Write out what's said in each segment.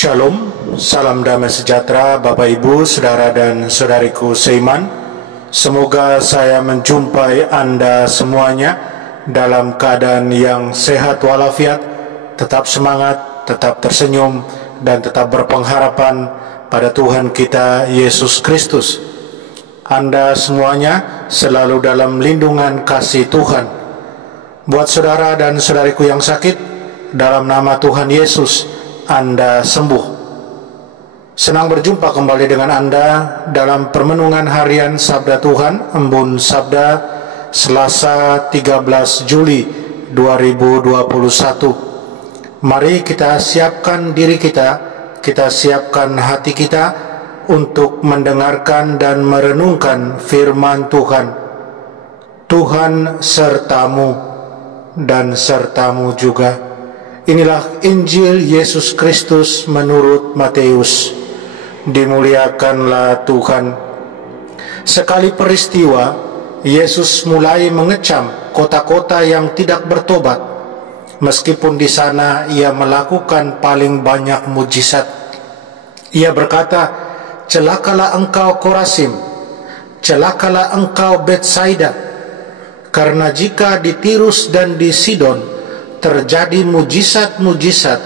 Shalom, salam damai sejahtera Bapak Ibu, Saudara dan Saudariku seiman. Semoga saya menjumpai Anda semuanya dalam keadaan yang sehat walafiat, tetap semangat, tetap tersenyum, dan tetap berpengharapan pada Tuhan kita Yesus Kristus. Anda semuanya selalu dalam lindungan kasih Tuhan. Buat saudara dan saudariku yang sakit, dalam nama Tuhan Yesus, Anda sembuh. Senang berjumpa kembali dengan Anda dalam permenungan harian Sabda Tuhan, Embun Sabda, Selasa 13 Juli 2021. Mari kita siapkan diri kita siapkan hati kita untuk mendengarkan dan merenungkan firman Tuhan. Tuhan sertamu dan sertamu juga. Inilah Injil Yesus Kristus menurut Matius. Dimuliakanlah Tuhan. Sekali peristiwa, Yesus mulai mengecam kota-kota yang tidak bertobat, meskipun di sana ia melakukan paling banyak mujizat. Ia berkata, "Celakalah engkau Korazim, celakalah engkau Betsaida, karena jika di Tirus dan di Sidon terjadi mujizat-mujizat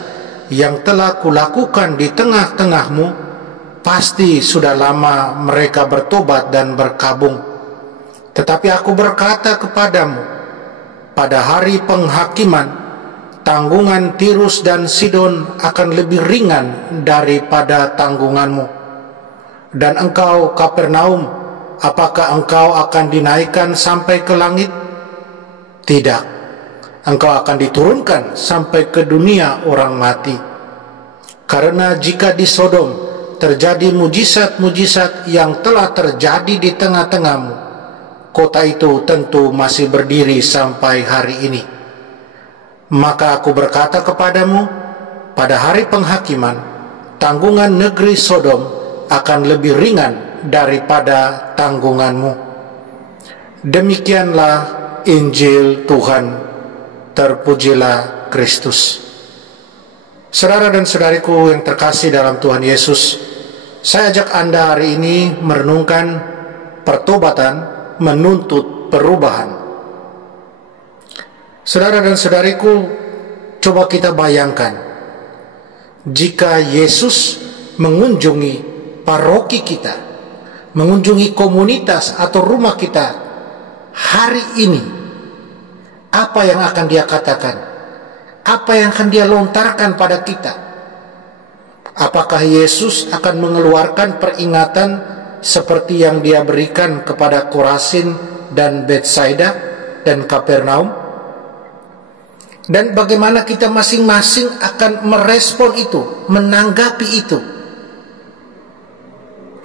yang telah kulakukan di tengah-tengahmu, pasti sudah lama mereka bertobat dan berkabung. Tetapi aku berkata kepadamu, pada hari penghakiman, tanggungan Tirus dan Sidon akan lebih ringan daripada tanggunganmu. Dan engkau Kapernaum, apakah engkau akan dinaikkan sampai ke langit? Tidak. Engkau akan diturunkan sampai ke dunia orang mati. Karena jika di Sodom terjadi mujizat-mujizat yang telah terjadi di tengah-tengahmu, kota itu tentu masih berdiri sampai hari ini. Maka aku berkata kepadamu, pada hari penghakiman, tanggungan negeri Sodom akan lebih ringan daripada tanggunganmu." Demikianlah Injil Tuhan. Terpujilah Kristus. Saudara dan saudariku yang terkasih dalam Tuhan Yesus, saya ajak Anda hari ini merenungkan pertobatan menuntut perubahan. Saudara dan saudariku, coba kita bayangkan, jika Yesus mengunjungi paroki kita, mengunjungi komunitas atau rumah kita hari ini, apa yang akan dia katakan? Apa yang akan dia lontarkan pada kita? Apakah Yesus akan mengeluarkan peringatan seperti yang dia berikan kepada Korazim dan Betsaida dan Kapernaum? Dan bagaimana kita masing-masing akan merespon itu, menanggapi itu?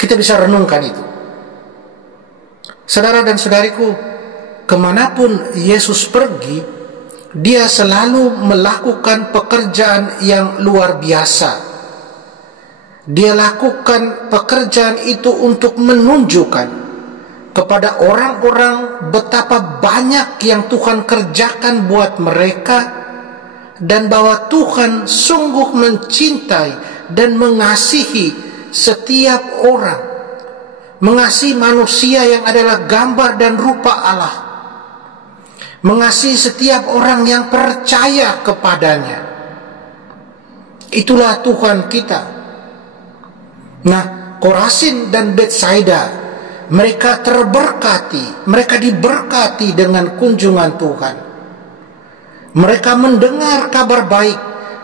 Kita bisa renungkan itu. Saudara dan saudariku, kemanapun Yesus pergi, dia selalu melakukan pekerjaan yang luar biasa. Dia lakukan pekerjaan itu untuk menunjukkan kepada orang-orang betapa banyak yang Tuhan kerjakan buat mereka, dan bahwa Tuhan sungguh mencintai dan mengasihi setiap orang, mengasihi manusia yang adalah gambar dan rupa Allah, mengasihi setiap orang yang percaya kepadanya. Itulah Tuhan kita. Nah, Korazim dan Betsaida, mereka terberkati, mereka diberkati dengan kunjungan Tuhan. Mereka mendengar kabar baik,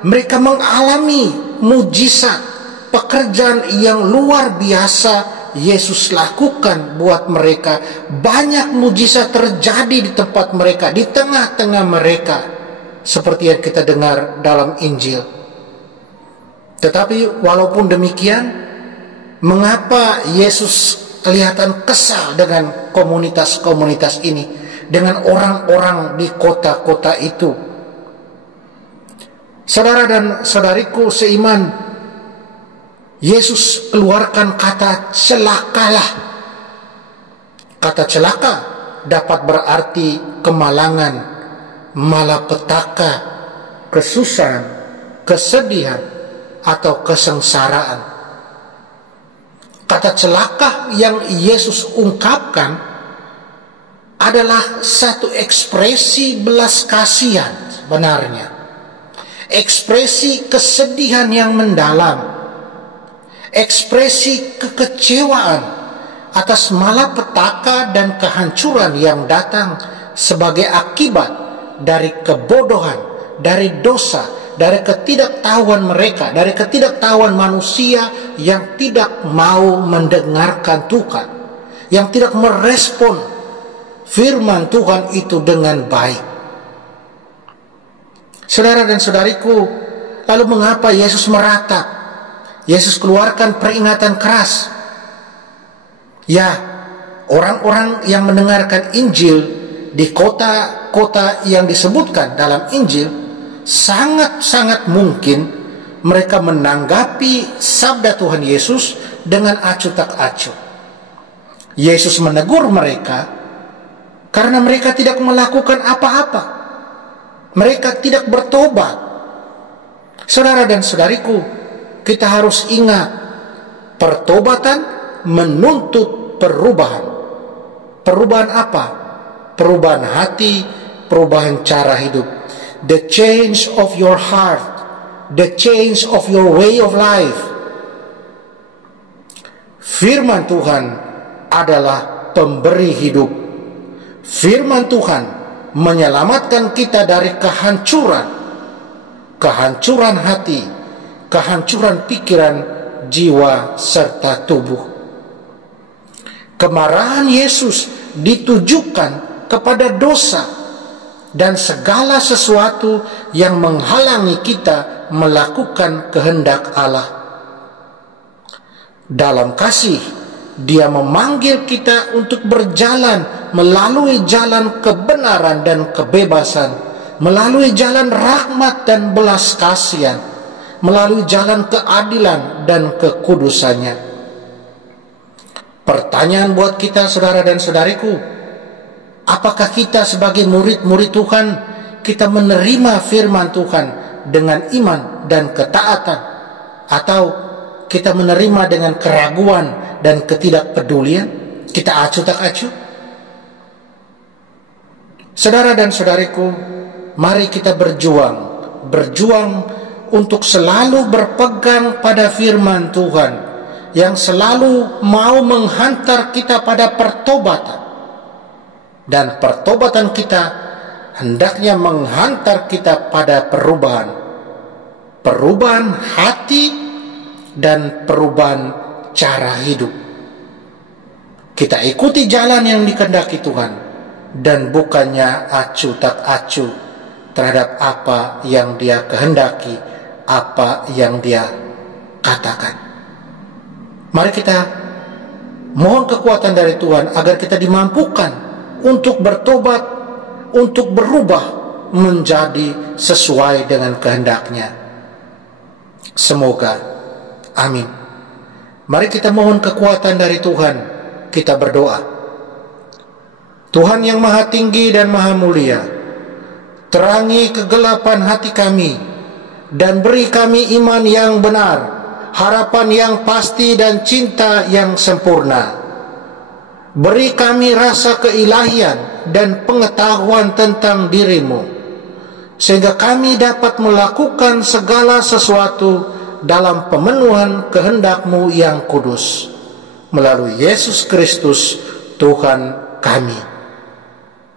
mereka mengalami mujizat, pekerjaan yang luar biasa Yesus lakukan buat mereka. Banyak mujizat terjadi di tempat mereka, di tengah-tengah mereka, seperti yang kita dengar dalam Injil. Tetapi walaupun demikian, mengapa Yesus kelihatan kesal dengan komunitas-komunitas ini, dengan orang-orang di kota-kota itu? Saudara dan saudariku seiman, Yesus keluarkan kata celakalah. Kata celaka dapat berarti kemalangan, malapetaka, kesusahan, kesedihan, atau kesengsaraan. Kata celaka yang Yesus ungkapkan adalah satu ekspresi belas kasihan sebenarnya. Ekspresi kesedihan yang mendalam. Ekspresi kekecewaan atas malapetaka dan kehancuran yang datang sebagai akibat dari kebodohan, dari dosa, dari ketidaktahuan mereka, dari ketidaktahuan manusia yang tidak mau mendengarkan Tuhan, yang tidak merespon firman Tuhan itu dengan baik. Saudara dan saudariku, lalu mengapa Yesus meratap? Yesus keluarkan peringatan keras. Ya, orang-orang yang mendengarkan Injil di kota-kota yang disebutkan dalam Injil, sangat-sangat mungkin mereka menanggapi sabda Tuhan Yesus dengan acuh tak acuh. Yesus menegur mereka karena mereka tidak melakukan apa-apa. Mereka tidak bertobat. Saudara dan saudariku, kita harus ingat, pertobatan menuntut perubahan. Perubahan apa? Perubahan hati, perubahan cara hidup. The change of your heart, the change of your way of life. Firman Tuhan adalah pemberi hidup. Firman Tuhan menyelamatkan kita dari kehancuran, kehancuran hati, kehancuran pikiran, jiwa, serta tubuh. Kemarahan Yesus ditujukan kepada dosa dan segala sesuatu yang menghalangi kita melakukan kehendak Allah. Dalam kasih, Dia memanggil kita untuk berjalan melalui jalan kebenaran dan kebebasan, melalui jalan rahmat dan belas kasihan, melalui jalan keadilan dan kekudusannya. Pertanyaan buat kita, saudara dan saudariku, apakah kita sebagai murid-murid Tuhan, kita menerima firman Tuhan dengan iman dan ketaatan, atau kita menerima dengan keraguan dan ketidakpedulian? Kita acuh tak acuh? Saudara dan saudariku, mari kita berjuang untuk selalu berpegang pada firman Tuhan yang selalu mau menghantar kita pada pertobatan. Dan pertobatan kita hendaknya menghantar kita pada perubahan. Perubahan hati dan perubahan cara hidup. Kita ikuti jalan yang dikehendaki Tuhan dan bukannya acuh tak acuh terhadap apa yang Dia kehendaki, apa yang Dia katakan. Mari kita mohon kekuatan dari Tuhan agar kita dimampukan untuk bertobat, untuk berubah menjadi sesuai dengan kehendak-Nya. Semoga. Amin. Mari kita mohon kekuatan dari Tuhan. Kita berdoa. Tuhan yang Maha Tinggi dan Maha Mulia, terangi kegelapan hati kami dan beri kami iman yang benar, harapan yang pasti dan cinta yang sempurna. Beri kami rasa keilahian dan pengetahuan tentang diri-Mu, sehingga kami dapat melakukan segala sesuatu dalam pemenuhan kehendak-Mu yang kudus, melalui Yesus Kristus Tuhan kami.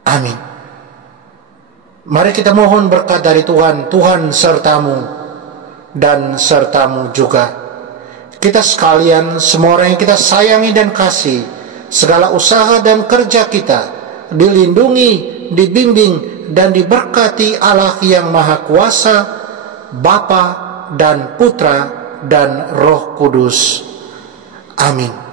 Amin. Mari kita mohon berkat dari Tuhan. Tuhan sertamu dan sertamu juga. Kita sekalian, semua orang yang kita sayangi dan kasih, segala usaha dan kerja kita dilindungi, dibimbing dan diberkati Allah yang Maha Kuasa, Bapa dan Putra dan Roh Kudus. Amin.